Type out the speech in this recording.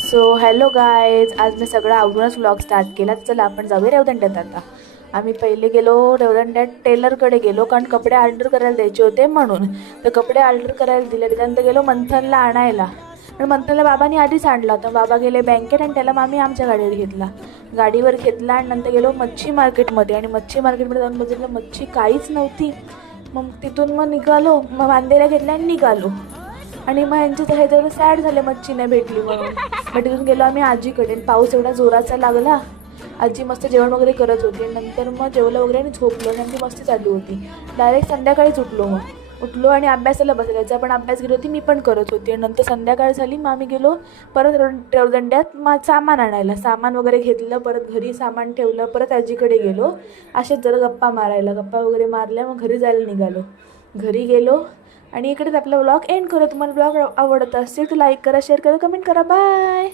So hello guys, आज मी सगळं आवरूनच व्लॉग स्टार्ट केला. चला आपण जाऊया रेवदंड्यात. आता आम्ही पहिले गेलो रेवदंड्यात, टेलरकडे गेलो कारण कपडे ऑर्डर करायला द्यायचे होते म्हणून. तर कपडे ऑर्डर करायला दिले. त्यानंतर गेलो मंथनला आणायला, पण मंथनला बाबांनी आधीच आणला होता. बाबा गेले बँकेत आणि त्याला मामी आमच्या गाडीवर घेतला आणि नंतर गेलो मच्छी मार्केटमध्ये. आणि मच्छी मार्केटमध्ये जाऊन बघितलं मच्छी काहीच नव्हती. मग तिथून निघालो, वांदेला घेतला आणि निघालो. आणि मग यांचे तर हे जरा सॅड झाले मच्छी नाही भेटली म्हणून. मग तिथून गेलो आम्ही आजीकडे. पाऊस एवढा जोराचा लागला, आजी मस्त जेवण वगैरे करत होती. नंतर मग जेवलं वगैरे आणि झोपलो. त्यांची मस्ती चालू होती. डायरेक्ट संध्याकाळीच उठलो आणि अभ्यासाला बसायचा. पण अभ्यास गेलो होती मी पण करत होती. नंतर संध्याकाळ झाली, मग आम्ही गेलो परत रेवदंड्यात सामान आणायला. सामान वगैरे घेतलं, परत घरी सामान ठेवलं, परत आजीकडे गेलो. असेच जरा गप्पा वगैरे मारल्या. मग घरी जायला निघालो. घरी गेलो आणि इकडेच आपला व्लॉग एंड करू. तुम्हाला व्लॉग आवडत असेल तर लाईक करा, शेअर करा, कमेंट करा. बाय.